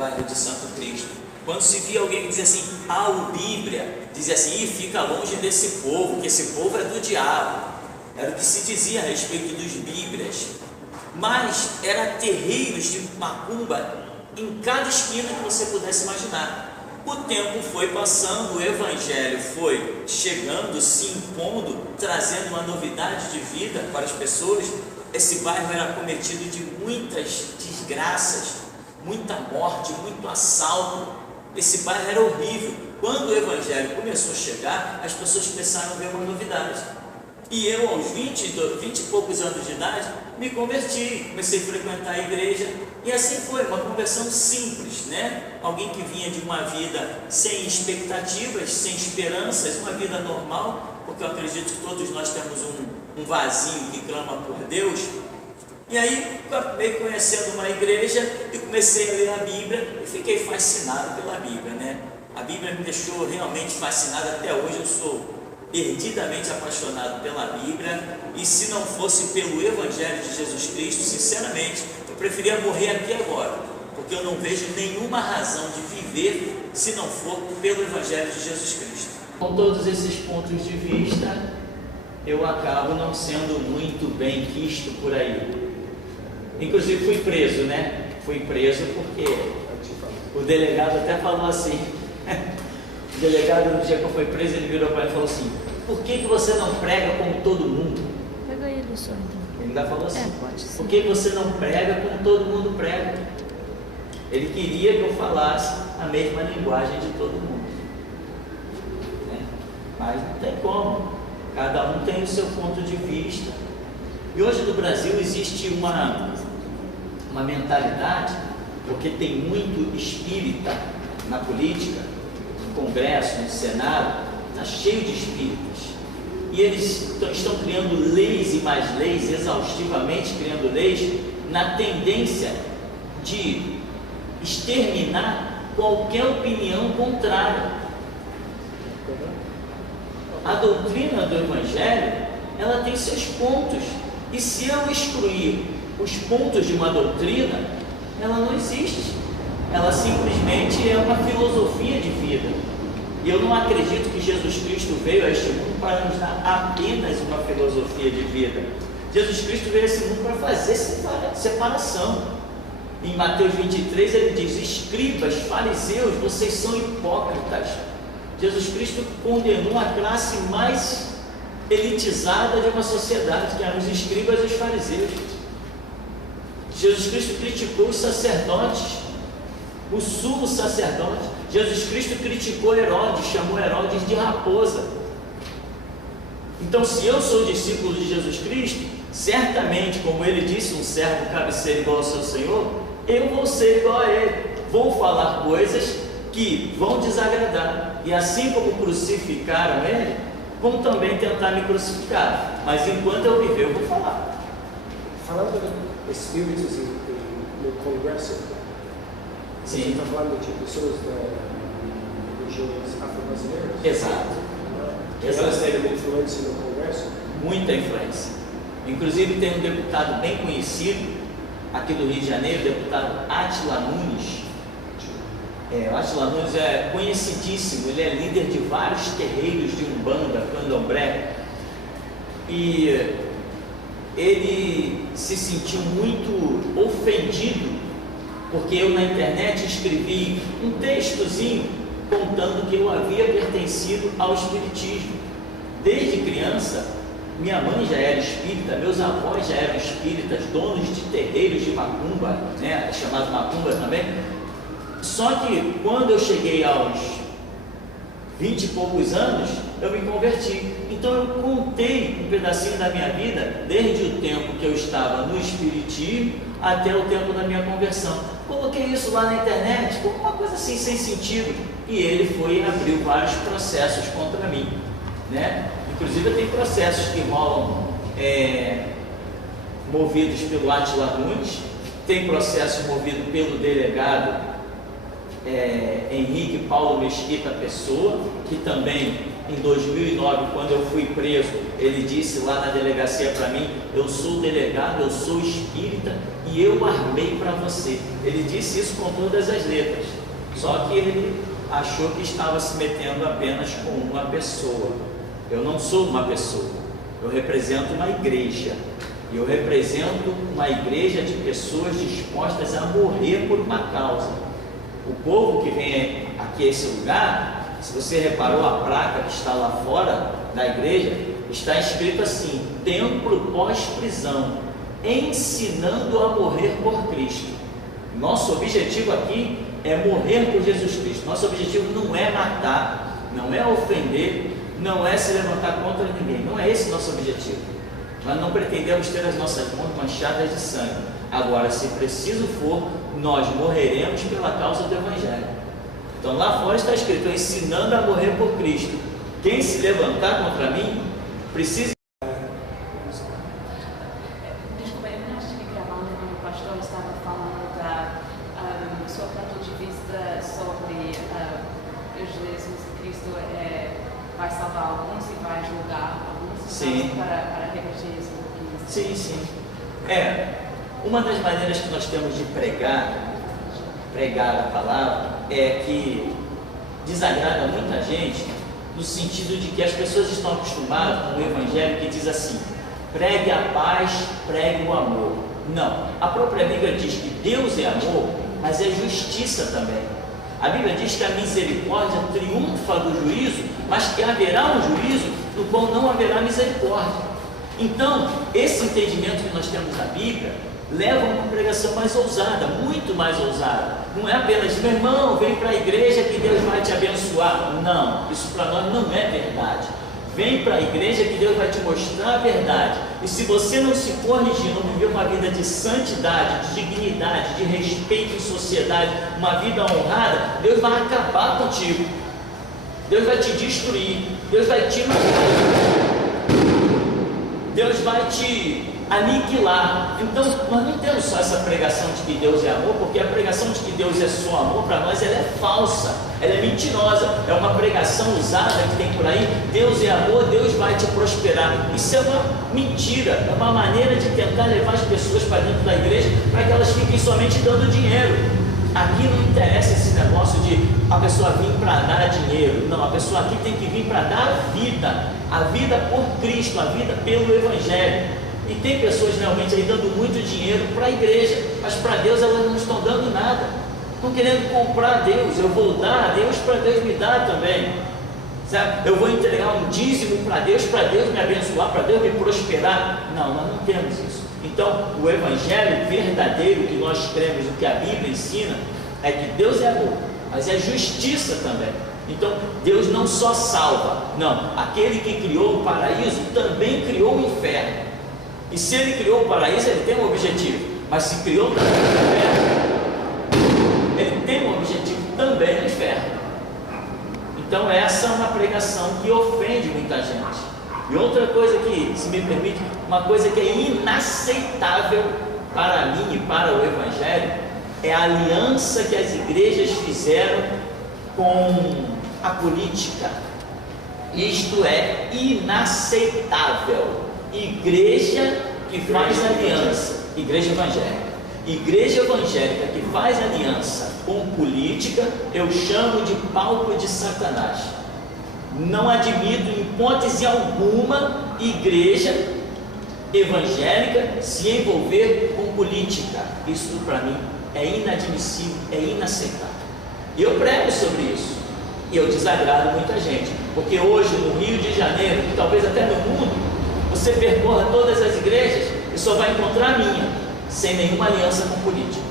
bairro de Santo Cristo. Quando se via alguém que dizia assim, o Bíblia, dizia assim, fica longe desse povo, que esse povo é do diabo. Era o que se dizia a respeito dos Bíblias. Mas era terreiros de macumba em cada esquina que você pudesse imaginar. O tempo foi passando, o Evangelho foi chegando, se impondo, trazendo uma novidade de vida para as pessoas. Esse bairro era cometido de muitas desgraças, muita morte, muito assalto. Esse bairro era horrível. Quando o Evangelho começou a chegar, as pessoas começaram a ver uma novidade. E eu, aos 20 e poucos anos de idade, me converti, comecei a frequentar a igreja, e assim foi, uma conversão simples, né? Alguém que vinha de uma vida sem expectativas, sem esperanças, uma vida normal, porque eu acredito que todos nós temos um vazio que clama por Deus. E aí, acabei conhecendo uma igreja e comecei a ler a Bíblia e fiquei fascinado pela Bíblia, né? A Bíblia me deixou realmente fascinado, até hoje eu sou perdidamente apaixonado pela Bíblia, e se não fosse pelo Evangelho de Jesus Cristo, sinceramente, eu preferia morrer aqui agora, porque eu não vejo nenhuma razão de viver se não for pelo Evangelho de Jesus Cristo. Com todos esses pontos de vista, eu acabo não sendo muito bem quisto por aí. Inclusive fui preso, né? Fui preso porque o delegado até falou assim, o delegado, no dia que eu fui preso, ele virou para mim e falou assim, por que você não prega como todo mundo? Pega aí do som então. Ele ainda falou assim, pode ser. por que você não prega como todo mundo prega? Ele queria que eu falasse a mesma linguagem de todo mundo, né? Mas não tem como, cada um tem o seu ponto de vista. E hoje no Brasil existe uma mentalidade, porque tem muito espírita na política, no Congresso, no Senado, está cheio de espíritas, e eles estão criando leis e mais leis, exaustivamente criando leis, na tendência de exterminar qualquer opinião contrária. A doutrina do Evangelho, ela tem seus pontos, e se eu excluir os pontos de uma doutrina, ela não existe, ela simplesmente é uma filosofia de vida. E eu não acredito que Jesus Cristo veio a este mundo para nos dar apenas uma filosofia de vida. Jesus Cristo veio a esse mundo para fazer separação. Em Mateus 23 ele diz, escribas, fariseus, vocês são hipócritas. Jesus Cristo condenou a classe mais elitizada de uma sociedade, que eram os escribas e os fariseus. Jesus Cristo criticou os sacerdotes, o sumo sacerdote. Jesus Cristo criticou Herodes, chamou Herodes de raposa. Então, se eu sou discípulo de Jesus Cristo, certamente, como ele disse, um servo cabe ser igual ao seu Senhor, eu vou ser igual a ele, vou falar coisas que vão desagradar, e assim como crucificaram ele, vão também tentar me crucificar, mas enquanto eu viver, eu vou falar. Falando de espíritos no Congresso, você está falando de pessoas de regiões afro-brasileiras? Exato. Elas têm influência no Congresso? Muita influência. Inclusive tem um deputado bem conhecido aqui do Rio de Janeiro, o deputado Átila Nunes. O Átila Nunes é conhecidíssimo, ele é líder de vários terreiros de Umbanda, Candomblé, e ele se sentiu muito ofendido porque eu na internet escrevi um textozinho contando que eu havia pertencido ao espiritismo. Desde criança, minha mãe já era espírita, meus avós já eram espíritas, donos de terreiros de macumba, né, chamado macumba também. Só que quando eu cheguei aos 20 e poucos anos, eu me converti. Então eu contei um pedacinho da minha vida, desde o tempo que eu estava no espiritismo até o tempo da minha conversão. Coloquei isso lá na internet, como uma coisa assim, sem sentido, e ele foi e abriu vários processos contra mim, né? Inclusive tem processos que rolam movidos pelo Átila Nunes, tem processo movido pelo delegado Henrique Paulo Mesquita Pessoa, que também em 2009, quando eu fui preso, ele disse lá na delegacia para mim: eu sou delegado, eu sou espírita e eu armei para você. Ele disse isso com todas as letras, só que ele achou que estava se metendo apenas com uma pessoa. Eu não sou uma pessoa, eu represento uma igreja. E eu represento uma igreja de pessoas dispostas a morrer por uma causa. O povo que vem aqui a esse lugar, se você reparou a placa que está lá fora da igreja, está escrito assim: templo pós-prisão, ensinando a morrer por Cristo. Nosso objetivo aqui é morrer por Jesus Cristo. Nosso objetivo não é matar, não é ofender, não é se levantar contra ninguém. Não é esse nosso objetivo. Nós não pretendemos ter as nossas mãos manchadas de sangue. Agora, se preciso for, nós morreremos pela causa do Evangelho. Então lá fora está escrito: ensinando a morrer por Cristo. Quem se levantar contra mim, precisa... Desculpa, eu acho que gravando quando o pastor estava falando do seu ponto de vista sobre Jesus Cristo vai salvar alguns e vai julgar alguns. Sim. Para reverter isso um pouquinho. Sim, sim. Uma das maneiras que nós temos de pregar a palavra é que desagrada muita gente, no sentido de que as pessoas estão acostumadas com o evangelho que diz assim: pregue a paz, pregue o amor. Não, a própria Bíblia diz que Deus é amor, mas é justiça também. A Bíblia diz que a misericórdia triunfa do juízo, mas que haverá um juízo no qual não haverá misericórdia. Então, esse entendimento que nós temos na Bíblia leva a uma pregação mais ousada, muito mais ousada. Não é apenas: meu irmão, vem para a igreja que Deus vai te abençoar. Não, isso para nós não é verdade. Vem para a igreja que Deus vai te mostrar a verdade. E se você não se corrigir, não viver uma vida de santidade, de dignidade, de respeito em sociedade, uma vida honrada, Deus vai acabar contigo. Deus vai te destruir. Deus vai te matar. Deus vai te aniquilar. Então, nós não temos só essa pregação de que Deus é amor, porque a pregação de que Deus é só amor, para nós, ela é falsa, ela é mentirosa, é uma pregação usada que tem por aí: Deus é amor, Deus vai te prosperar. Isso é uma mentira, é uma maneira de tentar levar as pessoas para dentro da igreja, para que elas fiquem somente dando dinheiro. Aqui não interessa esse negócio de a pessoa vir para dar dinheiro. Não, a pessoa aqui tem que vir para dar a vida por Cristo, a vida pelo Evangelho. E tem pessoas realmente aí dando muito dinheiro para a igreja, mas para Deus elas não estão dando nada. Estão querendo comprar Deus. Eu vou dar a Deus para Deus me dar também. Sabe? Eu vou entregar um dízimo para Deus me abençoar, para Deus me prosperar. Não, nós não temos isso. Então, o Evangelho verdadeiro que nós cremos, o que a Bíblia ensina, é que Deus é amor, mas é justiça também. Então, Deus não só salva, não, aquele que criou o paraíso também criou o inferno. E se ele criou o paraíso, ele tem um objetivo, mas se criou também o inferno, ele tem um objetivo também no inferno. Então, essa é uma pregação que ofende muita gente. E outra coisa que, se me permite, uma coisa que é inaceitável para mim e para o Evangelho, é a aliança que as igrejas fizeram com a política. Isto é inaceitável. Igreja que faz aliança, igreja evangélica que faz aliança com política, eu chamo de palco de Satanás. Não admito em hipótese alguma igreja evangélica se envolver com política. Isso para mim é inadmissível, é inaceitável. E eu prego sobre isso e eu desagrado muita gente, porque hoje no Rio de Janeiro, e talvez até no mundo, você percorra todas as igrejas e só vai encontrar a minha, sem nenhuma aliança com política.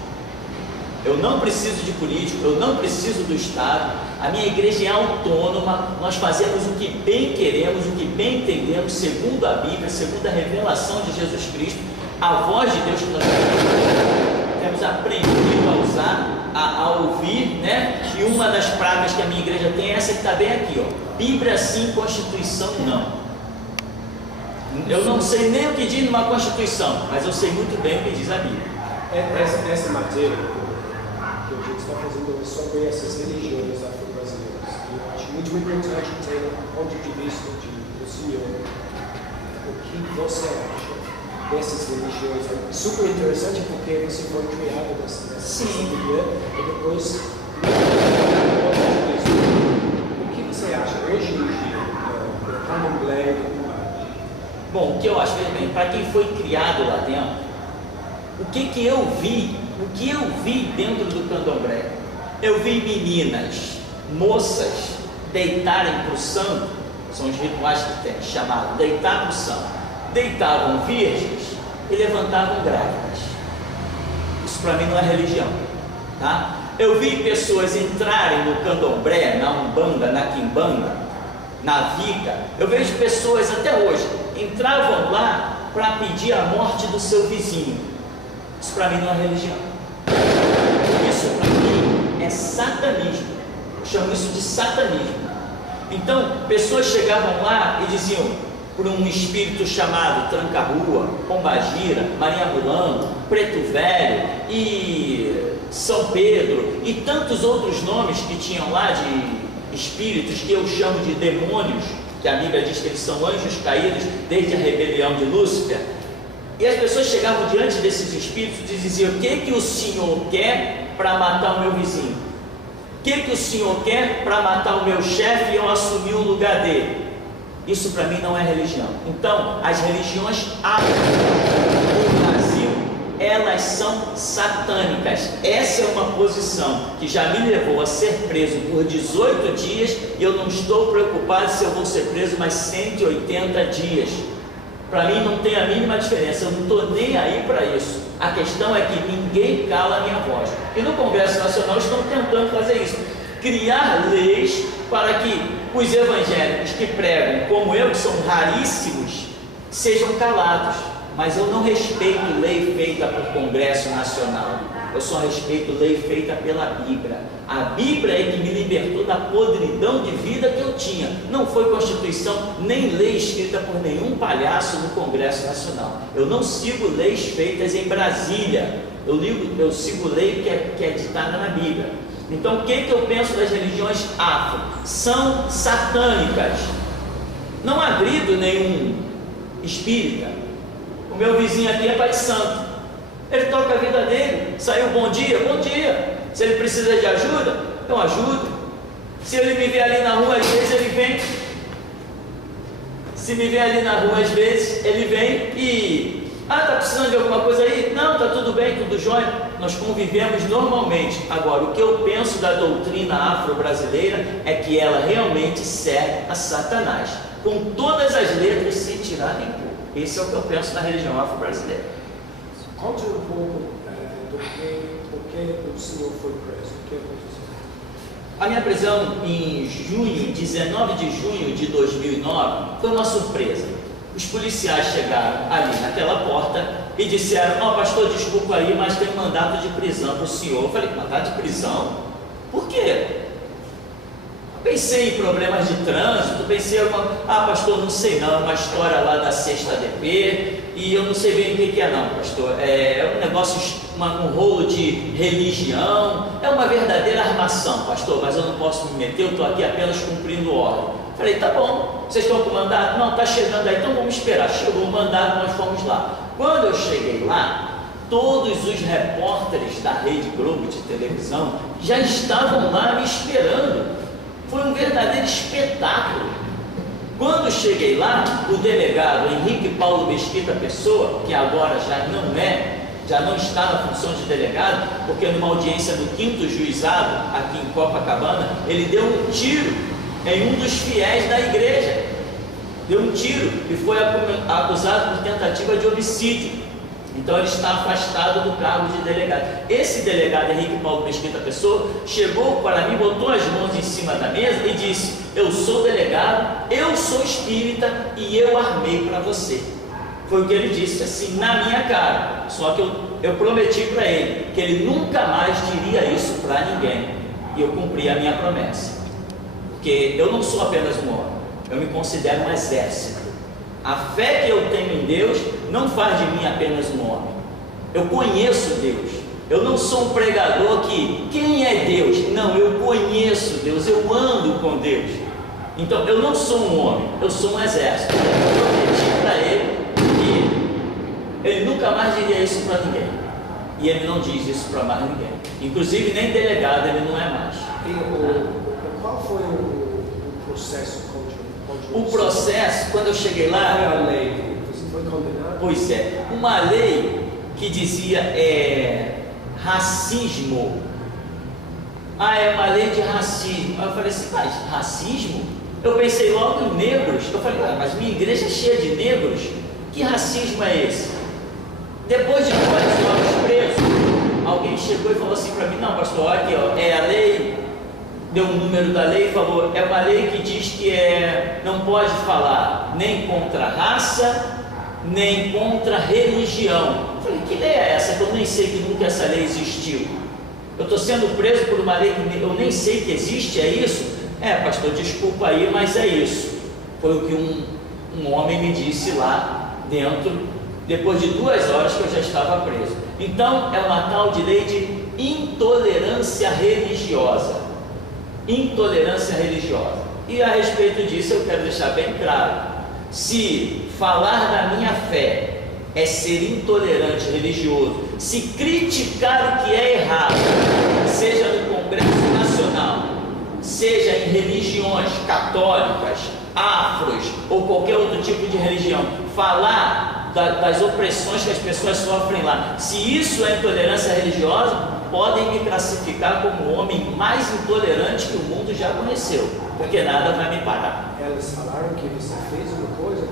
Eu não preciso de político, eu não preciso do Estado, a minha igreja é autônoma, nós fazemos o que bem queremos, o que bem entendemos, segundo a Bíblia, segundo a revelação de Jesus Cristo, a voz de Deus que nós temos aprendido a usar, a ouvir, né? E uma das pragas que a minha igreja tem é essa que está bem aqui, ó: Bíblia sim, Constituição não. Eu não sei nem o que diz numa Constituição, mas eu sei muito bem o que diz a Bíblia. Essa matéria que a gente está fazendo sobre essas religiões afro-brasileiras, eu acho muito importante ter um ponto de vista do Senhor. O que você acha dessas religiões? É super interessante porque você foi criado nessa família e depois o que você acha hoje em dia do candomblé? Bom, o que eu acho, bem, para quem foi criado lá dentro, o que eu vi dentro do candomblé? Eu vi meninas, moças, deitarem para o santo, são os rituais que tem, chamado deitar para o santo, deitavam virgens e levantavam grávidas. Isso para mim não é religião, tá? Eu vi pessoas entrarem no candomblé, na umbanda, na quimbanda, na viga. Eu vejo pessoas até hoje, entravam lá para pedir a morte do seu vizinho. Isso para mim não é religião. Isso para mim é satanismo. Eu chamo isso de satanismo. Então, pessoas chegavam lá e diziam, por um espírito chamado Tranca-Rua, Pombagira, Maria Mulano, Preto Velho e São Pedro e tantos outros nomes que tinham lá de espíritos que eu chamo de demônios, que a Bíblia diz que eles são anjos caídos desde a rebelião de Lúcifer. E as pessoas chegavam diante desses espíritos e diziam: o que o Senhor quer para matar o meu vizinho? O que o Senhor quer para matar o meu chefe e eu assumir o lugar dele? Isso para mim não é religião. Então, as religiões no Brasil, elas são satânicas. Essa é uma posição que já me levou a ser preso por 18 dias e eu não estou preocupado se eu vou ser preso mais 180 dias. Para mim não tem a mínima diferença, eu não estou nem aí para isso. A questão é que ninguém cala a minha voz. E no Congresso Nacional estão tentando fazer isso, criar leis para que os evangélicos que pregam, como eu, que são raríssimos, sejam calados. Mas eu não respeito lei feita por Congresso Nacional, eu só respeito lei feita pela Bíblia. A Bíblia é que me libertou da podridão de vida que eu tinha. Não foi Constituição, nem lei escrita por nenhum palhaço no Congresso Nacional. Eu não sigo leis feitas em Brasília, eu sigo lei que é ditada na Bíblia. Então, o que eu penso das religiões afro? São satânicas. Não agrido nenhum espírita. O meu vizinho aqui é pai de santo. Ele toca a vida dele. Saiu bom dia, bom dia. Se ele precisa de ajuda, eu ajudo. Se ele me vê ali na rua, às vezes ele vem. Se me vê ali na rua, às vezes ele vem e... tá precisando de alguma coisa aí? Não, tá tudo bem, tudo jóia. Nós convivemos normalmente. Agora, o que eu penso da doutrina afro-brasileira é que ela realmente serve a Satanás, com todas as letras, sem tirar nem pôr. Esse é o que eu penso da religião afro-brasileira. Conte um pouco do que o senhor foi preso. O que aconteceu? A minha prisão em junho, 19 de junho de 2009, foi uma surpresa. Os policiais chegaram ali naquela porta e disseram: ó, pastor, desculpa aí, mas tem um mandato de prisão para o senhor. Eu falei: mandato de prisão? Por quê? Pensei em problemas de trânsito, pensei em pastor, não sei não, uma história lá da sexta DP, e eu não sei bem o que é não, pastor, é um negócio, um rolo de religião, é uma verdadeira armação, pastor, mas eu não posso me meter, eu estou aqui apenas cumprindo ordem. Falei: tá bom, vocês estão com o mandato? Não, está chegando aí, então vamos esperar. Chegou o mandato, nós fomos lá. Quando eu cheguei lá, todos os repórteres da Rede Globo de televisão já estavam lá me esperando. Foi um verdadeiro espetáculo. Quando cheguei lá, o delegado Henrique Paulo Mesquita Pessoa, que agora já não está na função de delegado, porque numa audiência do 5º juizado, aqui em Copacabana, ele deu um tiro em um dos fiéis da igreja. Deu um tiro e foi acusado por tentativa de homicídio. Então ele está afastado do cargo de delegado. Esse delegado Henrique Paulo Mesquita Pessoa chegou para mim, botou as mãos em cima da mesa e disse: eu sou delegado, eu sou espírita e eu armei para você. Foi o que ele disse, assim, na minha cara. Só que eu prometi para ele que ele nunca mais diria isso para ninguém. E eu cumpri a minha promessa. Porque eu não sou apenas um homem, eu me considero um exército. A fé que eu tenho em Deus não faz de mim apenas um homem. Eu conheço Deus. Eu não sou um pregador que, quem é Deus? Não, eu conheço Deus, eu ando com Deus. Então, eu não sou um homem, eu sou um exército. Eu prometi para ele que ele nunca mais diria isso para ninguém. E ele não diz isso para mais ninguém. Inclusive, nem delegado ele não é mais. Qual foi o processo contra o processo, quando eu cheguei lá... Qual é a lei? Você foi condenado? Pois é, uma lei que dizia racismo. É uma lei de racismo. Aí eu falei assim, mas racismo? Eu pensei logo em negros. Eu falei, mas minha igreja é cheia de negros. Que racismo é esse? Depois de 2 anos preso, alguém chegou e falou assim para mim, não, pastor, olha aqui, ó, é a lei, deu um número da lei e falou, é uma lei que diz que não pode falar nem contra a raça, nem contra a religião. Eu falei, que lei é essa que eu nem sei que nunca essa lei existiu? Eu estou sendo preso por uma lei que eu nem sei que existe, é isso? Pastor, desculpa aí, mas é isso. Foi o que um homem me disse lá dentro, depois de 2 horas que eu já estava preso. Então, é uma tal de lei de intolerância religiosa. Intolerância religiosa. E a respeito disso, eu quero deixar bem claro: se falar da minha fé é ser intolerante religioso, se criticar o que é errado, seja no Congresso Nacional, seja em religiões católicas, afros ou qualquer outro tipo de religião, falar das opressões que as pessoas sofrem lá, se isso é intolerância religiosa, podem me classificar como o homem mais intolerante que o mundo já conheceu, porque nada vai me parar. Elas falaram que você fez uma coisa,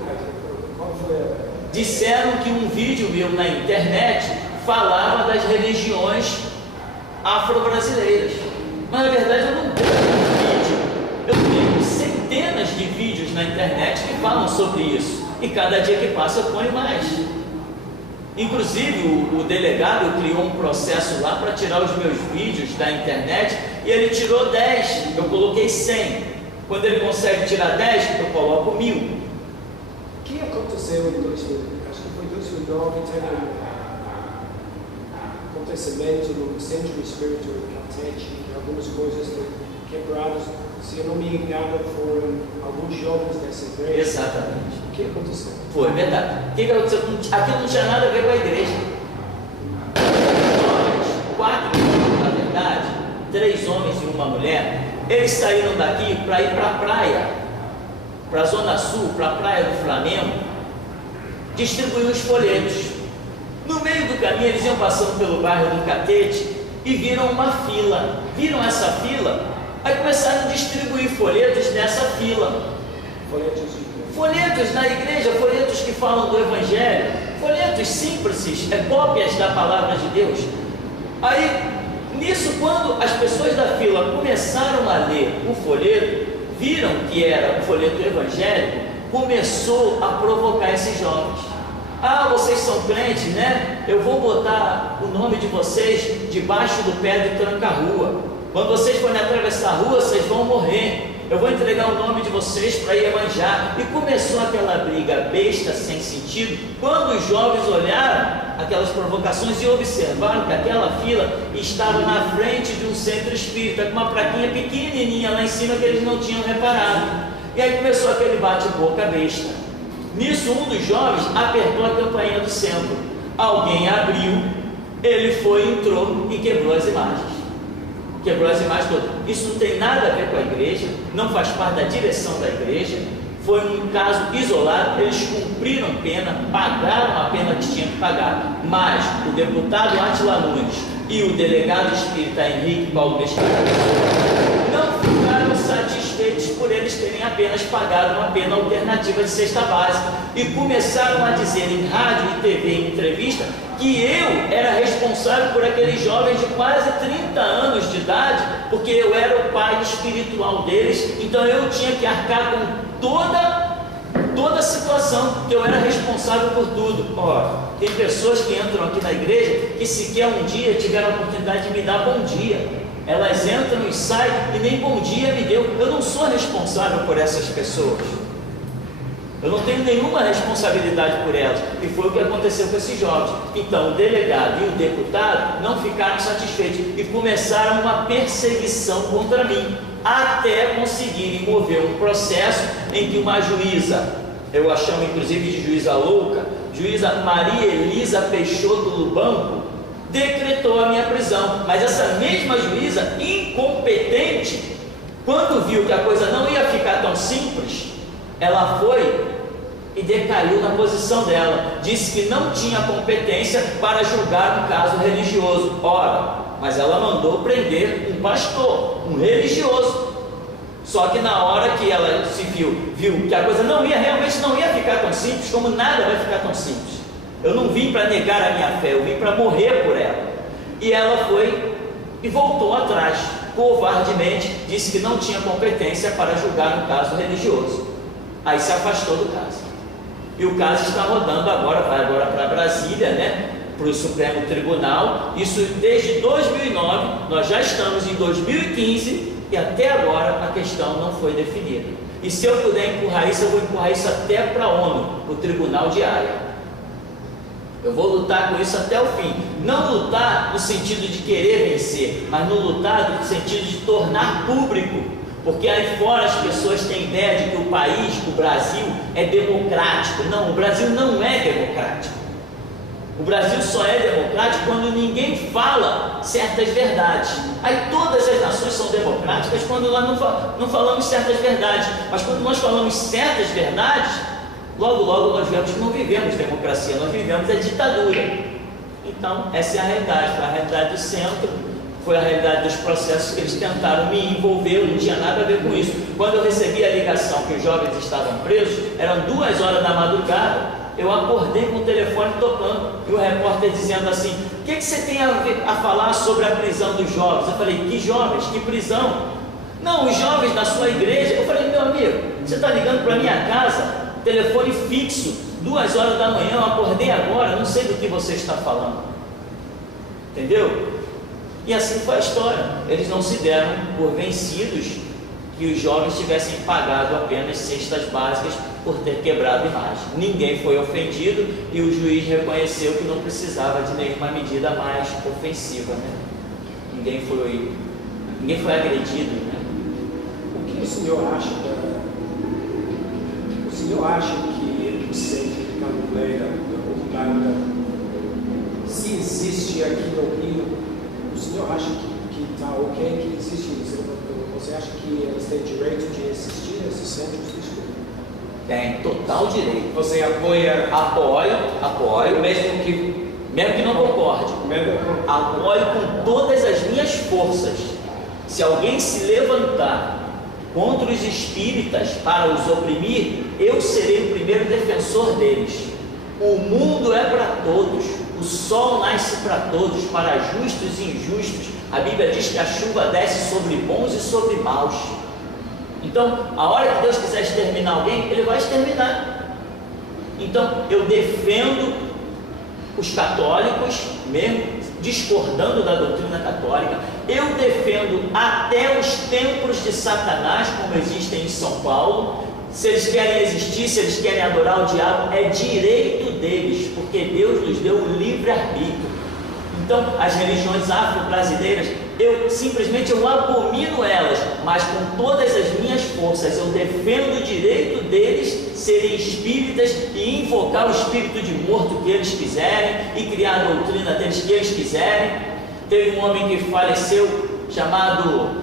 qual foi a... Disseram que um vídeo meu na internet falava das religiões afro-brasileiras, mas na verdade eu não tenho um vídeo, eu tenho centenas de vídeos na internet que falam sobre isso, e cada dia que passa eu ponho mais. Inclusive o delegado criou um processo lá para tirar os meus vídeos da internet, e ele tirou 10, eu coloquei 100. Quando ele consegue tirar 10, eu coloco 1000. O que aconteceu em 2000? Acho que foi 2009, teve um acontecimento no Centro Espírita de Catete, que algumas coisas foram quebradas. Se eu não me engano, foram alguns jovens dessa igreja. Exatamente. O que aconteceu? Foi verdade. O que aconteceu? Aquilo não tinha nada a ver com a igreja. 4 homens, na verdade, 3 homens e uma mulher, eles saíram daqui para ir para a praia, para a Zona Sul, para a praia do Flamengo, distribuir os folhetos. No meio do caminho, eles iam passando pelo bairro do Catete e viram uma fila. Viram essa fila? Aí começaram a distribuir folhetos nessa fila. Folhetos na igreja, folhetos que falam do Evangelho, folhetos simples, cópias da palavra de Deus. Aí, nisso, quando as pessoas da fila começaram a ler o folheto, viram que era o folheto evangélico, começou a provocar esses jovens. Vocês são crentes, né? Eu vou botar o nome de vocês debaixo do pé de tranca-rua. Quando vocês forem atravessar a rua, vocês vão morrer. Eu vou entregar o nome de vocês para ir evanjar. E começou aquela briga besta, sem sentido, quando os jovens olharam aquelas provocações e observaram que aquela fila estava na frente de um centro espírita, com uma plaquinha pequenininha lá em cima que eles não tinham reparado. E aí começou aquele bate-boca besta. Nisso, um dos jovens apertou a campainha do centro. Alguém abriu, ele foi, entrou e quebrou as imagens. Quebrou as imagens todas. Isso não tem nada a ver com a igreja, não faz parte da direção da igreja, foi um caso isolado, eles cumpriram pena, pagaram a pena que tinham que pagar, mas o deputado Átila Nunes e o delegado espírita Henrique Paulo Pescara não ficaram satisfeitos por eles terem apenas pagado uma pena alternativa de cesta básica e começaram a dizer em rádio e TV em entrevista que eu era responsável por aqueles jovens de quase 30 anos de idade, porque eu era o pai espiritual deles, então eu tinha que arcar com toda a situação, que eu era responsável por tudo. Tem pessoas que entram aqui na igreja que sequer um dia tiveram a oportunidade de me dar bom dia. Elas entram e saem e nem bom dia me deu. Eu não sou responsável por essas pessoas. Eu não tenho nenhuma responsabilidade por elas. E foi o que aconteceu com esses jovens. Então o delegado e o deputado não ficaram satisfeitos e começaram uma perseguição contra mim, até conseguirem mover um processo em que uma juíza, eu a chamo inclusive de juíza louca, juíza Maria Elisa Peixoto Lubanco, decretou a minha prisão. Mas essa mesma juíza incompetente, quando viu que a coisa não ia ficar tão simples, ela foi e decaiu na posição dela, disse que não tinha competência para julgar um caso religioso. Ora, mas ela mandou prender um pastor, um religioso. Só que na hora que ela se viu que a coisa realmente não ia ficar tão simples, como nada vai ficar tão simples. Eu não vim para negar a minha fé, eu vim para morrer por ela. E ela foi e voltou atrás, covardemente, disse que não tinha competência para julgar um caso religioso. Aí se afastou do caso. E o caso está rodando agora, vai agora para Brasília, né? Para o Supremo Tribunal. Isso desde 2009, nós já estamos em 2015 e até agora a questão não foi definida. E se eu puder empurrar isso, eu vou empurrar isso até para a ONU, o Tribunal de Haia. Eu vou lutar com isso até o fim. Não lutar no sentido de querer vencer, mas no lutar no sentido de tornar público. Porque aí fora as pessoas têm ideia de que o país, o Brasil, é democrático. Não, o Brasil não é democrático. O Brasil só é democrático quando ninguém fala certas verdades. Aí todas as nações são democráticas quando nós não falamos certas verdades. Mas quando nós falamos certas verdades, logo nós vemos que não vivemos democracia, nós vivemos a ditadura. Então essa é a realidade, foi a realidade do centro. Foi a realidade dos processos que eles tentaram me envolver, eu não tinha nada a ver com isso. Quando eu recebi a ligação que os jovens estavam presos, eram 2 horas da madrugada, eu acordei com o telefone tocando, e o repórter dizendo assim: o que você tem a falar sobre a prisão dos jovens? Eu falei: que jovens? Que prisão? Não, os jovens da sua igreja. Eu falei: meu amigo, você está ligando para minha casa, telefone fixo, 2 horas da manhã, eu acordei agora, não sei do que você está falando. Entendeu? E assim foi a história. Eles não se deram por vencidos que os jovens tivessem pagado apenas cestas básicas por ter quebrado imagem. Ninguém foi ofendido e o juiz reconheceu que não precisava de nenhuma medida mais ofensiva, né? Ninguém foi agredido, né? O que o senhor acha O senhor acha que o centro de candomblé da Umbanda, se existe aqui no Rio, o senhor acha que está ok que existe isso? Você acha que eles têm direito de existir nesses centros de estudo? Tem total direito. Você apoia? Apoio, mesmo que não concorde. Apoio com todas as minhas forças. Se alguém se levantar contra os espíritas para os oprimir, eu serei o primeiro defensor deles. O mundo é para todos, o sol nasce para todos, para justos e injustos. A Bíblia diz que a chuva desce sobre bons e sobre maus. Então, a hora que Deus quiser exterminar alguém, Ele vai exterminar. Então, eu defendo os católicos, mesmo discordando da doutrina católica. Eu defendo até os templos de Satanás, como existem em São Paulo. Se eles querem existir, se eles querem adorar o diabo, é direito deles, porque Deus nos deu o livre-arbítrio. Então, as religiões afro-brasileiras, eu abomino elas, mas com todas as minhas forças, eu defendo o direito deles serem espíritas e invocar o espírito de morto que eles quiserem e criar a doutrina deles que eles quiserem. Teve um homem que faleceu, chamado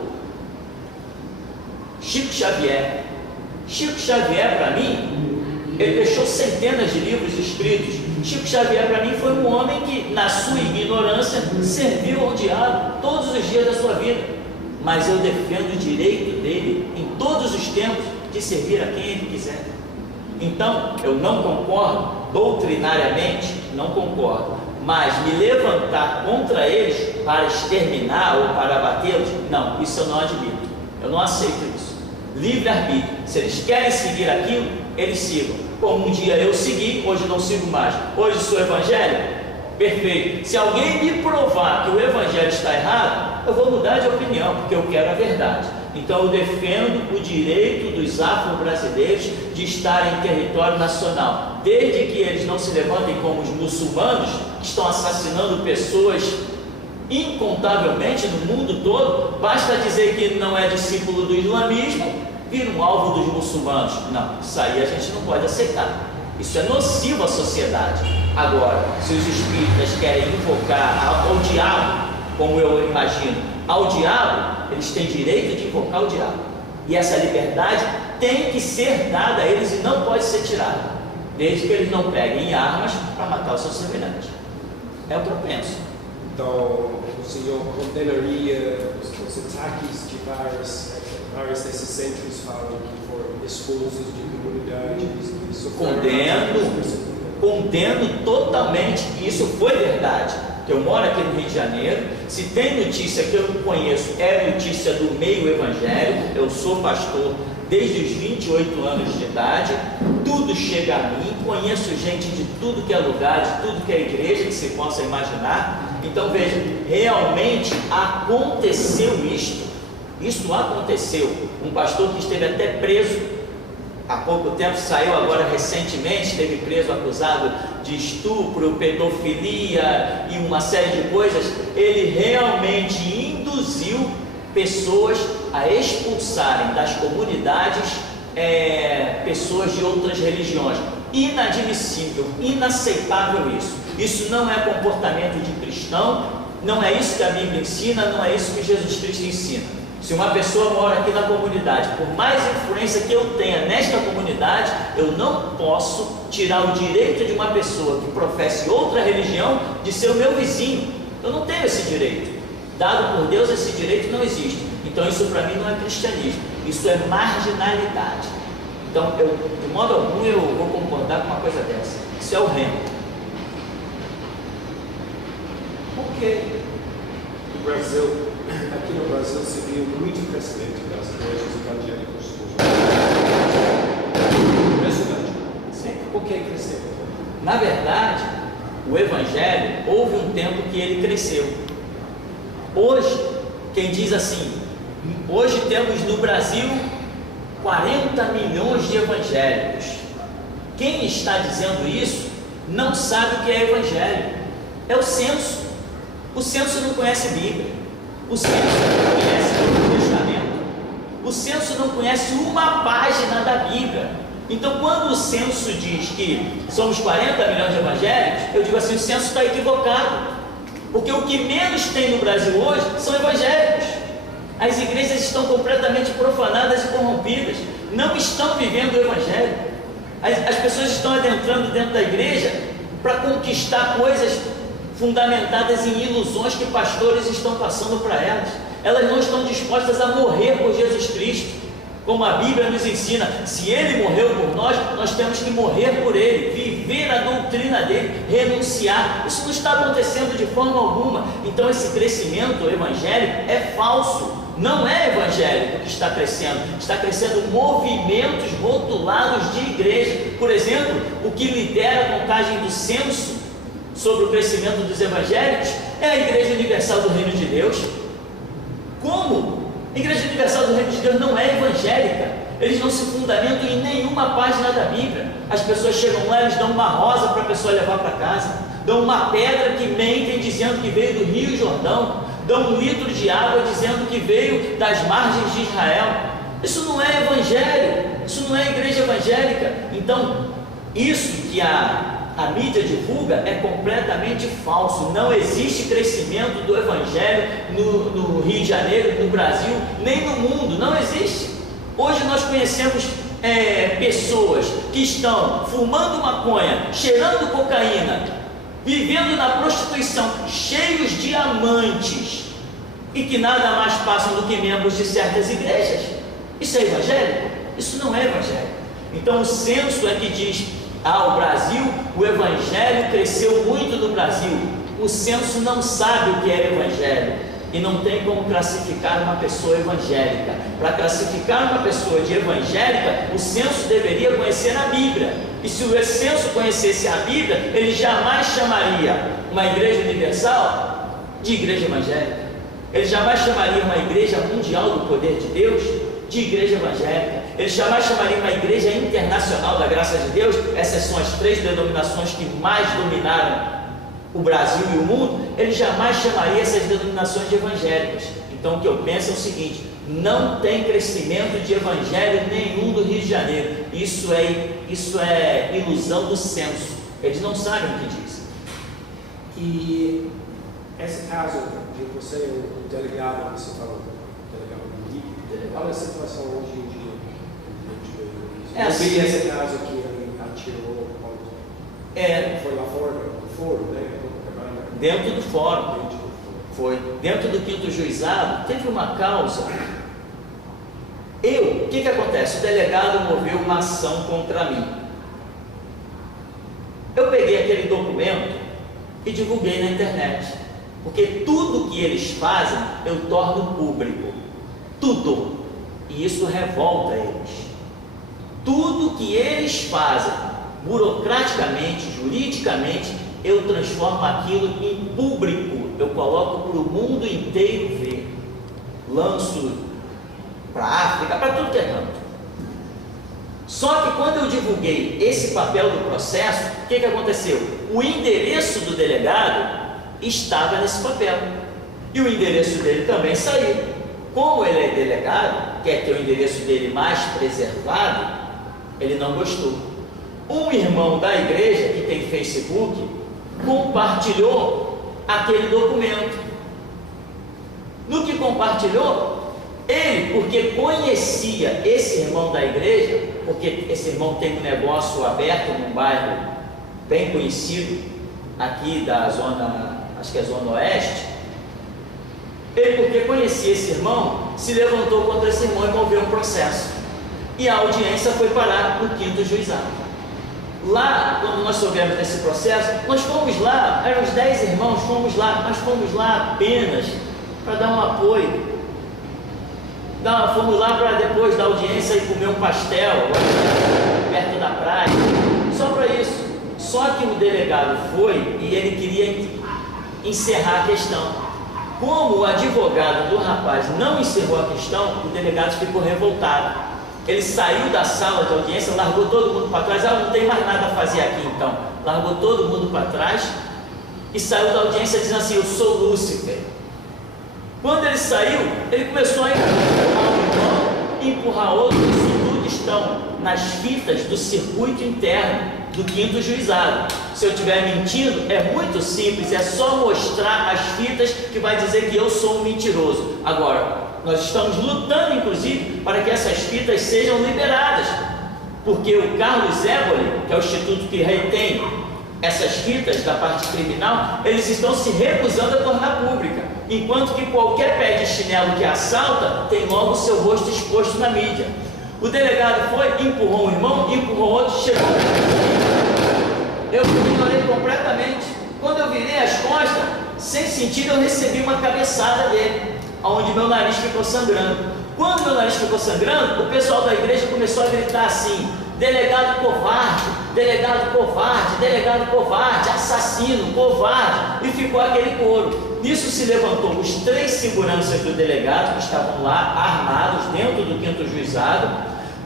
Chico Xavier. Chico Xavier, para mim, ele deixou centenas de livros escritos. Chico Xavier, para mim, foi um homem que, na sua ignorância, serviu ao diabo todos os dias da sua vida. Mas eu defendo o direito dele, em todos os tempos, de servir a quem ele quiser. Então, eu não concordo, doutrinariamente, não concordo. Mas me levantar contra eles para exterminar ou para abatê-los, não, isso eu não admito. Eu não aceito isso. Livre-arbítrio. Se eles querem seguir aquilo, eles sigam. Como um dia eu segui, hoje não sigo mais. Hoje sou evangélico? Perfeito. Se alguém me provar que o evangelho está errado, eu vou mudar de opinião, porque eu quero a verdade. Então eu defendo o direito dos afro-brasileiros de estarem em território nacional, desde que eles não se levantem como os muçulmanos, que estão assassinando pessoas incontavelmente no mundo todo. Basta dizer que não é discípulo do islamismo, vira um alvo dos muçulmanos. Não, isso aí a gente não pode aceitar. Isso é nocivo à sociedade. Agora, se os espíritas querem invocar ao diabo, como eu imagino, ao diabo, eles têm direito de invocar o diabo. E essa liberdade tem que ser dada a eles e não pode ser tirada, desde que eles não peguem armas para matar o seu semelhante. É o que eu penso. Então, o senhor condenaria os ataques de vários desses centros falam que foram esposos de comunidades? Condeno totalmente. Isso foi verdade. Que eu moro aqui no Rio de Janeiro. Se tem notícia que eu não conheço, é notícia do meio evangélico. Eu sou pastor desde os 28 anos de idade. Tudo chega a mim. Conheço gente de tudo que é lugar, de tudo que é igreja que se possa imaginar. Então veja, realmente aconteceu isto. Isso aconteceu. Um pastor que esteve até preso há pouco tempo, saiu agora recentemente, esteve preso acusado de estupro, pedofilia e uma série de coisas. Ele realmente induziu pessoas a expulsarem das comunidades pessoas de outras religiões. Inadmissível, inaceitável isso. Isso não é comportamento de cristão, não é isso que a Bíblia ensina, não é isso que Jesus Cristo ensina. Se uma pessoa mora aqui na comunidade, por mais influência que eu tenha nesta comunidade, eu não posso tirar o direito de uma pessoa que professe outra religião de ser o meu vizinho. Eu não tenho esse direito. Dado por Deus, esse direito não existe. Então isso para mim não é cristianismo, isso é marginalidade. Então, de modo algum, eu vou concordar com uma coisa dessa. Isso é horrendo. Ok. No Brasil, aqui no Brasil se viu muito crescimento das igrejas evangélicas. Impressionante. Sim. Por que cresceu? Na verdade, o Evangelho, houve um tempo que ele cresceu. Hoje, quem diz assim, hoje temos no Brasil 40 milhões de evangélicos. Quem está dizendo isso não sabe o que é evangelho. É o censo. O censo não conhece Bíblia. O censo não conhece o Novo Testamento. O censo não conhece uma página da Bíblia. Então, quando o censo diz que somos 40 milhões de evangélicos, eu digo assim, o censo está equivocado. Porque o que menos tem no Brasil hoje são evangélicos. As igrejas estão completamente profanadas e corrompidas, não estão vivendo o Evangelho. As pessoas estão adentrando dentro da igreja para conquistar coisas fundamentadas em ilusões que pastores estão passando para elas. Elas não estão dispostas a morrer por Jesus Cristo, como a Bíblia nos ensina. Se Ele morreu por nós, nós temos que morrer por Ele, viver a doutrina dEle, renunciar. Isso não está acontecendo de forma alguma. Então esse crescimento evangélico é falso. Não é evangélico que está crescendo movimentos rotulados de igreja. Por exemplo, o que lidera a contagem do censo sobre o crescimento dos evangélicos é a Igreja Universal do Reino de Deus. Como? A Igreja Universal do Reino de Deus não é evangélica. Eles não se fundamentam em nenhuma página da Bíblia. As pessoas chegam lá, eles dão uma rosa para a pessoa levar para casa, dão uma pedra que mentem dizendo que veio do Rio Jordão, dão 1 litro de água dizendo que veio das margens de Israel. Isso não é evangelho, isso não é igreja evangélica. Então, isso que a mídia divulga é completamente falso. Não existe crescimento do evangelho no Rio de Janeiro, no Brasil, nem no mundo, não existe. Hoje nós conhecemos pessoas que estão fumando maconha, cheirando cocaína, vivendo na prostituição, cheios de amantes, e que nada mais passam do que membros de certas igrejas. Isso é evangélico? Isso não é evangélico. Então o censo é que diz, o Brasil, o evangelho cresceu muito no Brasil. O censo não sabe o que é evangelho e não tem como classificar uma pessoa evangélica. Para classificar uma pessoa de evangélica, o censo deveria conhecer a Bíblia. E se o censo conhecesse a Bíblia, ele jamais chamaria uma igreja universal de igreja evangélica. Ele jamais chamaria uma igreja mundial do poder de Deus de igreja evangélica. Ele jamais chamaria uma igreja internacional da graça de Deus. Essas são as 3 denominações que mais dominaram o Brasil e o mundo. Ele jamais chamaria essas denominações de evangélicas. Então o que eu penso é o seguinte: não tem crescimento de evangelho nenhum do Rio de Janeiro. Isso é ilusão do senso. Eles não sabem o que diz. E esse caso de você, o delegado, você falou, o delegado do Rio, qual é a situação hoje em dia? Eu vi esse caso que ele atirou quando foi lá fora do fórum, né? Dentro do fórum. Foi. Dentro do 5º juizado, teve uma causa. O que acontece? O delegado moveu uma ação contra mim. Eu peguei aquele documento e divulguei na internet, porque tudo que eles fazem eu torno público, tudo, e isso revolta eles. Tudo que eles fazem, burocraticamente, juridicamente, eu transformo aquilo em público, eu coloco para o mundo inteiro ver, lanço para a África, para tudo que é canto. Só que quando eu divulguei esse papel do processo, o que aconteceu? O endereço do delegado estava nesse papel, e o endereço dele também saiu. Como ele é delegado, quer ter o endereço dele mais preservado, ele não gostou. Um irmão da igreja, que tem Facebook, compartilhou aquele documento. No que compartilhou, ele, porque conhecia esse irmão da igreja, porque esse irmão tem um negócio aberto num bairro bem conhecido aqui da zona, acho que é a zona oeste, ele, porque conhecia esse irmão, se levantou contra esse irmão e moveu um processo, e a audiência foi parar no 5º juizado. Lá, quando nós soubemos desse processo, nós fomos lá, eram uns 10 irmãos, nós fomos lá apenas para dar um apoio. Fomos lá para depois da audiência e comer um pastel perto da praia, só para isso. Só que o delegado foi e ele queria encerrar a questão. Como o advogado do rapaz não encerrou a questão, o delegado ficou revoltado. Ele saiu da sala de audiência, largou todo mundo para trás. Não tem mais nada a fazer aqui então. Largou todo mundo para trás e saiu da audiência dizendo assim: eu sou Lúcifer. Quando ele saiu, ele começou a empurrar outros, e tudo estão nas fitas do circuito interno do 5º juizado. Se eu estiver mentindo, é muito simples, é só mostrar as fitas que vai dizer que eu sou um mentiroso. Agora, nós estamos lutando, inclusive, para que essas fitas sejam liberadas, porque o Carlos Éboli, que é o instituto que retém essas fitas da parte criminal, eles estão se recusando a tornar pública, enquanto que qualquer pé de chinelo que assalta tem logo o seu rosto exposto na mídia. O delegado foi, empurrou um irmão, empurrou outro, chegou. Eu ignorei completamente. Quando eu virei as costas, sem sentido, eu recebi uma cabeçada dele, onde meu nariz ficou sangrando. Quando meu nariz ficou sangrando, o pessoal da igreja começou a gritar assim: delegado covarde, delegado covarde, delegado covarde, assassino, covarde, e ficou aquele coro. Nisso se levantou os 3 seguranças do delegado, que estavam lá armados dentro do 5º juizado,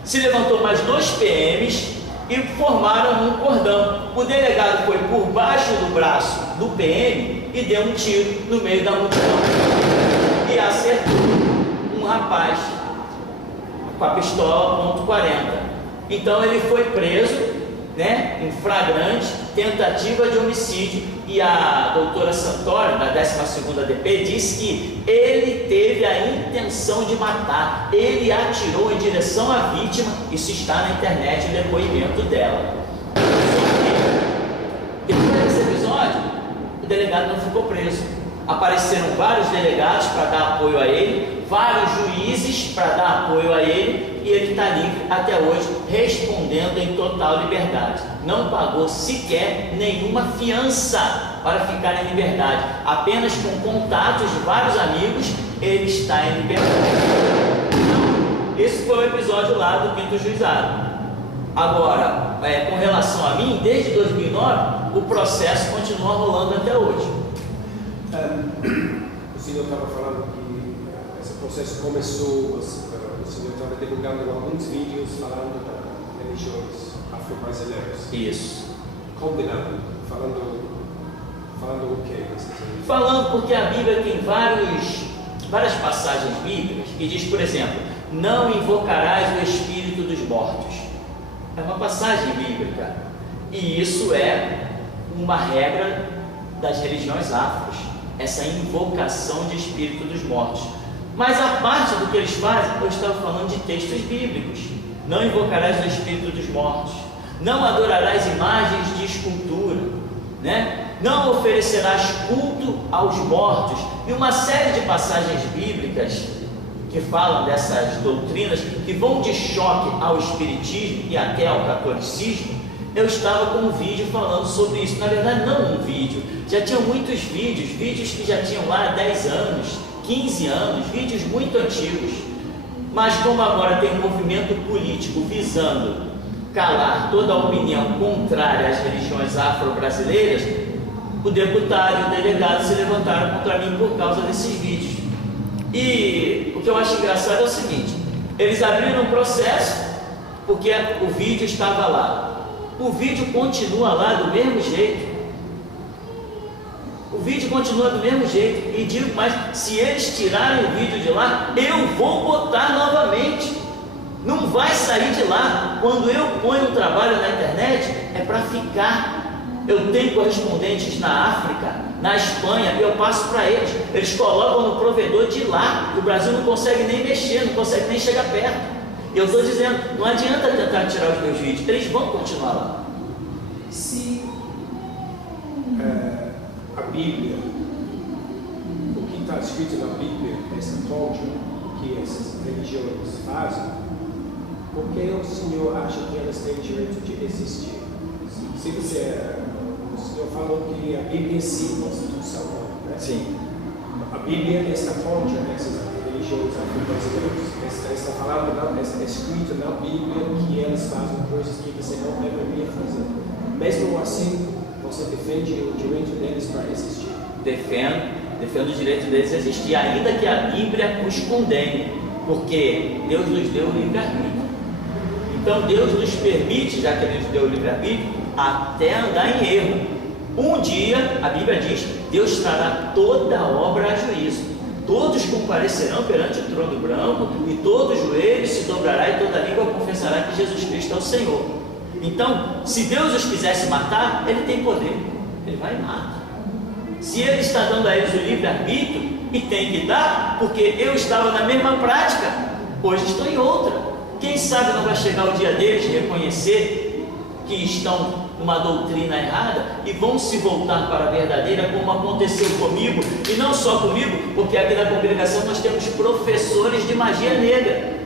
se levantou mais 2 PMs e formaram um cordão. O delegado foi por baixo do braço do PM e deu um tiro no meio da multidão e acertou um rapaz com a pistola .40. Então ele foi preso, em flagrante, tentativa de homicídio, e a doutora Santoro, da 12ª DP, disse que ele teve a intenção de matar, ele atirou em direção à vítima. Isso está na internet, o depoimento dela. Depois desse episódio, o delegado não ficou preso. Apareceram vários delegados para dar apoio a ele, vários juízes para dar apoio a ele, e ele está livre até hoje, respondendo em total liberdade. Não pagou sequer nenhuma fiança para ficar em liberdade, apenas com contatos de vários amigos, ele está em liberdade. Então, esse foi o episódio lá do 5º juizado. Agora, com relação a mim, desde 2009, o processo continua rolando até hoje. O senhor estava falando que processo começou, o senhor estava divulgando alguns vídeos falando das religiões afro-brasileiras. Isso. Condenando, falando o quê? Falando porque a Bíblia tem várias passagens bíblicas que diz, por exemplo, não invocarás o espírito dos mortos. É uma passagem bíblica. E isso é uma regra das religiões afros, essa invocação de espírito dos mortos. Mas a parte do que eles fazem, eu estava falando de textos bíblicos. Não invocarás o espírito dos mortos, não adorarás imagens de escultura, né? Não oferecerás culto aos mortos, e uma série de passagens bíblicas que falam dessas doutrinas que vão de choque ao espiritismo e até ao catolicismo. Eu estava com um vídeo falando sobre isso. Na verdade, não um vídeo, já tinham muitos vídeos que já tinham lá 10 anos, 15 anos, vídeos muito antigos. Mas como agora tem um movimento político visando calar toda a opinião contrária às religiões afro-brasileiras, o deputado e o delegado se levantaram contra mim por causa desses vídeos. E o que eu acho engraçado é o seguinte: eles abriram um processo porque o vídeo estava lá. O vídeo continua lá do mesmo jeito. O vídeo continua do mesmo jeito. E digo mais, se eles tirarem o vídeo de lá, eu vou botar novamente. Não vai sair de lá. Quando eu ponho um trabalho na internet, é para ficar. Eu tenho correspondentes na África, na Espanha, e eu passo para eles. Eles colocam no provedor de lá. O Brasil não consegue nem mexer, não consegue nem chegar perto. Eu estou dizendo, não adianta tentar tirar os meus vídeos, eles vão continuar lá. Se a Bíblia, o que está escrito na Bíblia, essa ponte que essas religiões fazem, por que o senhor acha que elas têm direito de existir? Se o senhor falou que a Bíblia é sim constituição, né? Sim. A Bíblia é esta ponte dessas religiões afro-brasileiras. Está falando, está escrito na Bíblia que elas fazem coisas que você não deveria fazer. Mesmo assim, você defende o direito deles para existir? Defendo o direito deles a existir, ainda que a Bíblia os condene, porque Deus nos deu o livre-arbítrio. Então Deus nos permite, já que Ele nos deu o livre-arbítrio, até andar em erro. Um dia, a Bíblia diz, Deus trará toda a obra a juízo. Todos comparecerão perante o trono branco, e todo joelho se dobrará e toda língua confessará que Jesus Cristo é o Senhor. Então, se Deus os quisesse matar, Ele tem poder, Ele vai e mata. Se Ele está dando a eles o livre-arbítrio, e tem que dar, porque eu estava na mesma prática, hoje estou em outra. Quem sabe não vai chegar o dia deles de reconhecer que estão numa doutrina errada e vão se voltar para a verdadeira, como aconteceu comigo, e não só comigo, porque aqui na congregação nós temos professores de magia negra.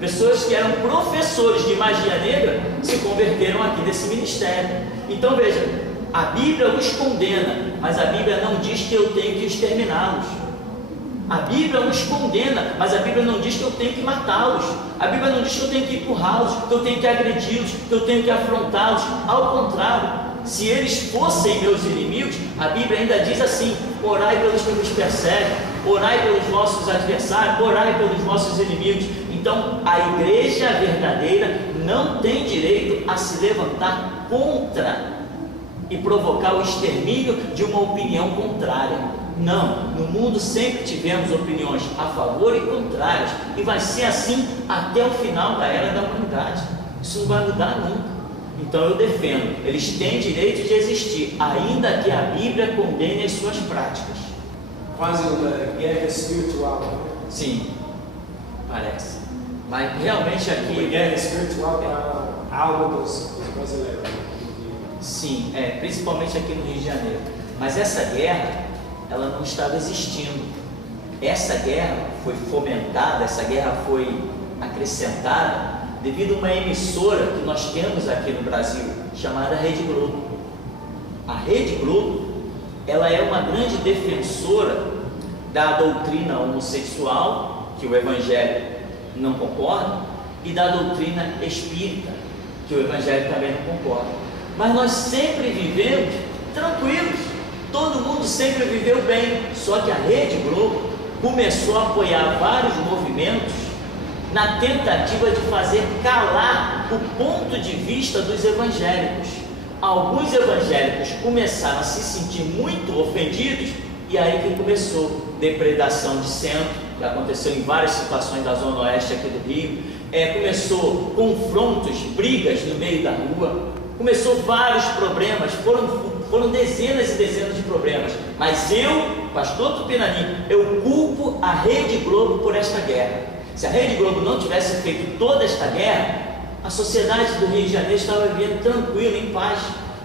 Pessoas que eram professores de magia negra se converteram aqui nesse ministério. Então veja, a Bíblia os condena, mas a Bíblia não diz que eu tenho que exterminá-los. A Bíblia os condena, mas a Bíblia não diz que eu tenho que matá-los. A Bíblia não diz que eu tenho que empurrá-los, que eu tenho que agredi-los, que eu tenho que afrontá-los. Ao contrário, se eles fossem meus inimigos, a Bíblia ainda diz assim: orai pelos que nos perseguem, orai pelos nossos adversários, orai pelos nossos inimigos. Então, a igreja verdadeira não tem direito a se levantar contra e provocar o extermínio de uma opinião contrária. Não, no mundo sempre tivemos opiniões a favor e contrárias, e vai ser assim até o final da era da humanidade. Isso não vai mudar nunca. Então eu defendo, eles têm direito de existir, ainda que a Bíblia condene as suas práticas. Quase uma guerra espiritual. Sim, parece. Mas realmente aqui... Uma guerra espiritual para a alma dos brasileiros. Sim, principalmente aqui no Rio de Janeiro. Mas essa guerra, ela não estava existindo. Essa guerra foi fomentada, essa guerra foi acrescentada devido a uma emissora que nós temos aqui no Brasil, chamada Rede Globo. A Rede Globo, ela é uma grande defensora da doutrina homossexual, que o Evangelho não concorda, e da doutrina espírita, que o Evangelho também não concorda. Mas nós sempre vivemos tranquilos. Todo mundo sempre viveu bem, só que a Rede Globo começou a apoiar vários movimentos na tentativa de fazer calar o ponto de vista dos evangélicos. Alguns evangélicos começaram a se sentir muito ofendidos, e aí que começou depredação de centro, que aconteceu em várias situações da Zona Oeste aqui do Rio, começou confrontos, brigas no meio da rua, começou vários problemas, foram dezenas e dezenas de problemas, mas eu, pastor Tupinani, eu culpo a Rede Globo por esta guerra. Se a Rede Globo não tivesse feito toda esta guerra, a sociedade do Rio de Janeiro estava vivendo tranquila, em paz.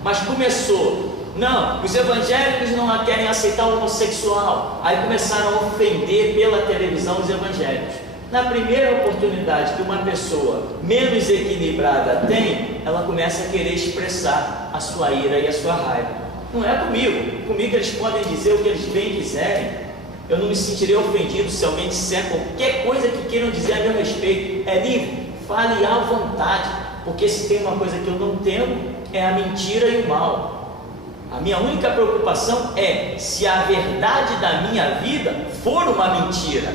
Mas começou, não, os evangélicos não querem aceitar o homossexual. Aí começaram a ofender pela televisão os evangélicos. Na primeira oportunidade que uma pessoa menos equilibrada tem, ela começa a querer expressar a sua ira e a sua raiva. Não é comigo eles podem dizer o que eles bem quiserem. Eu não me sentirei ofendido se alguém disser qualquer coisa que queiram dizer a meu respeito. É livre, fale à vontade, porque se tem uma coisa que eu não temo, é a mentira e o mal. A minha única preocupação é se a verdade da minha vida for uma mentira,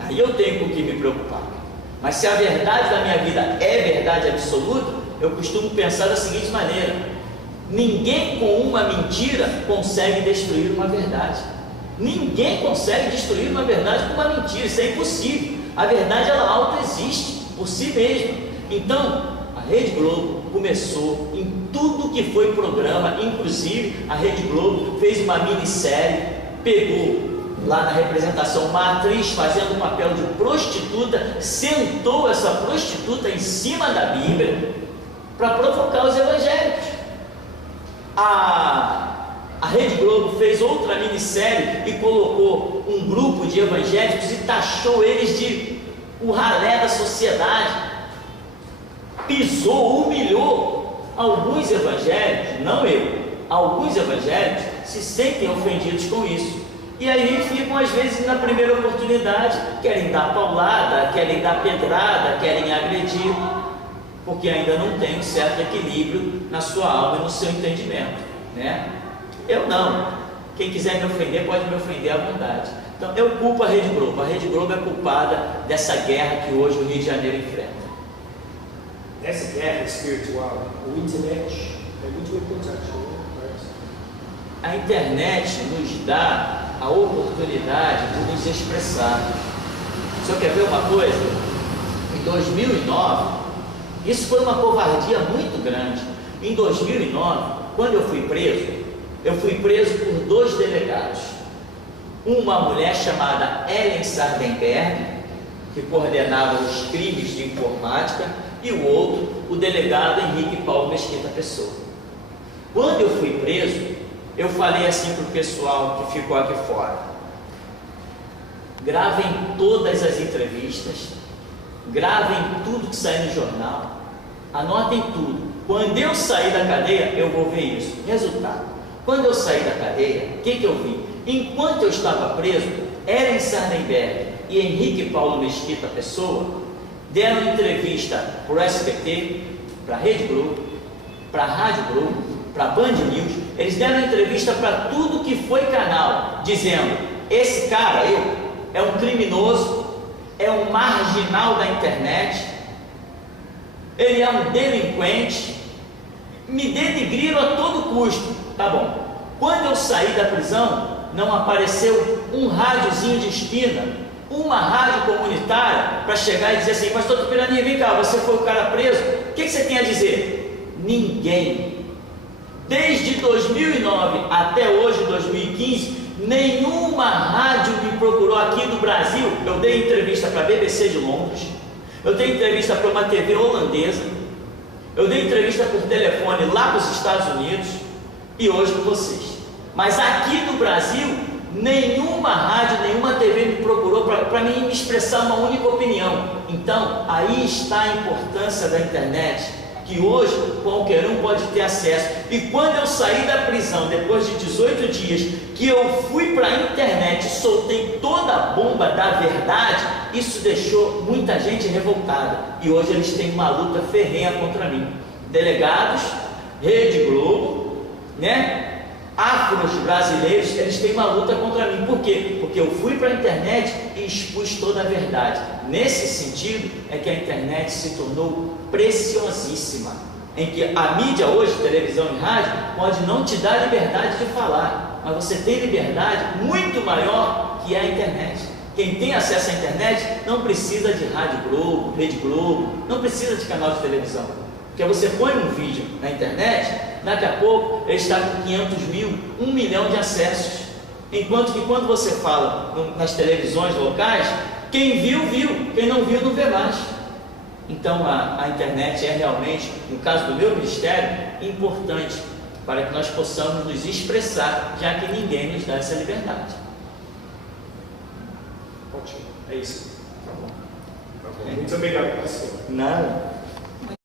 aí eu tenho com o que me preocupar. Mas se a verdade da minha vida é verdade absoluta, eu costumo pensar da seguinte maneira: ninguém com uma mentira consegue destruir uma verdade. Ninguém consegue destruir uma verdade com uma mentira, isso é impossível. A verdade, ela autoexiste por si mesma. Então, a Rede Globo começou em tudo que foi programa, inclusive a Rede Globo fez uma minissérie, pegou lá na representação uma atriz fazendo o papel de prostituta, sentou essa prostituta em cima da Bíblia para provocar os evangélicos. A Rede Globo fez outra minissérie e colocou um grupo de evangélicos e taxou eles de o ralé da sociedade, pisou, humilhou. Alguns evangélicos, não eu, alguns evangélicos se sentem ofendidos com isso, e aí ficam às vezes na primeira oportunidade, querem dar paulada, querem dar pedrada, querem agredir, porque ainda não tem um certo equilíbrio na sua alma e no seu entendimento, né? Eu não. Quem quiser me ofender pode me ofender à vontade. Então eu culpo a Rede Globo. A Rede Globo é culpada dessa guerra que hoje o Rio de Janeiro enfrenta. Essa guerra espiritual, o internet é muito importante, né? A internet nos dá a oportunidade de nos expressar. O senhor quer ver uma coisa? Em 2009, isso foi uma covardia muito grande. Em 2009, quando eu fui preso por 2 delegados. Uma mulher chamada Ellen Sardenberg, que coordenava os crimes de informática, e o outro, o delegado Henrique Paulo Mesquita Pessoa. Quando eu fui preso, eu falei assim para o pessoal que ficou aqui fora: gravem todas as entrevistas, gravem tudo que sair no jornal, anotem tudo. Quando eu sair da cadeia, eu vou ver isso. Resultado: quando eu saí da cadeia, o que eu vi? Enquanto eu estava preso, Ellen Sardenberg e Henrique Paulo Mesquita Pessoa deram entrevista para o SBT, para a Rede Globo, para a Rádio Globo, para a Band News. Eles deram entrevista para tudo que foi canal, dizendo: esse cara aí é um criminoso, é um marginal da internet, ele é um delinquente, me denigriram a todo custo. Tá bom. Quando eu saí da prisão, não apareceu um rádiozinho de esquina, uma rádio comunitária para chegar e dizer assim: pastor Tupinani, vem cá, você foi o cara preso, o que você tem a dizer? Ninguém. Desde 2009 até hoje, 2015, nenhuma rádio me procurou aqui do Brasil. Eu dei entrevista para a BBC de Londres, eu dei entrevista para uma TV holandesa, eu dei entrevista por telefone lá para os Estados Unidos, e hoje com vocês. Mas aqui no Brasil, nenhuma rádio, nenhuma TV me procurou para me expressar uma única opinião. Então, aí está a importância da internet, que hoje qualquer um pode ter acesso. E quando eu saí da prisão, depois de 18 dias, que eu fui para a internet e soltei toda a bomba da verdade, isso deixou muita gente revoltada. E hoje eles têm uma luta ferrenha contra mim. Delegados, Rede Globo, né? afro-brasileiros, eles têm uma luta contra mim. Por quê? Porque eu fui para a internet e expus toda a verdade. Nesse sentido é que a internet se tornou preciosíssima, em que a mídia hoje, televisão e rádio, pode não te dar liberdade de falar, mas você tem liberdade muito maior que a internet. Quem tem acesso à internet não precisa de Rádio Globo, Rede Globo, não precisa de canal de televisão. Porque você põe um vídeo na internet, daqui a pouco ele está com 500 mil, 1 milhão de acessos. Enquanto que quando você fala nas televisões locais, quem viu, viu, quem não viu, não vê mais. Então a internet é realmente, no caso do meu ministério, importante para que nós possamos nos expressar, já que ninguém nos dá essa liberdade. Ótimo, é isso. Tá bom. Muito obrigado, pastor. Nada.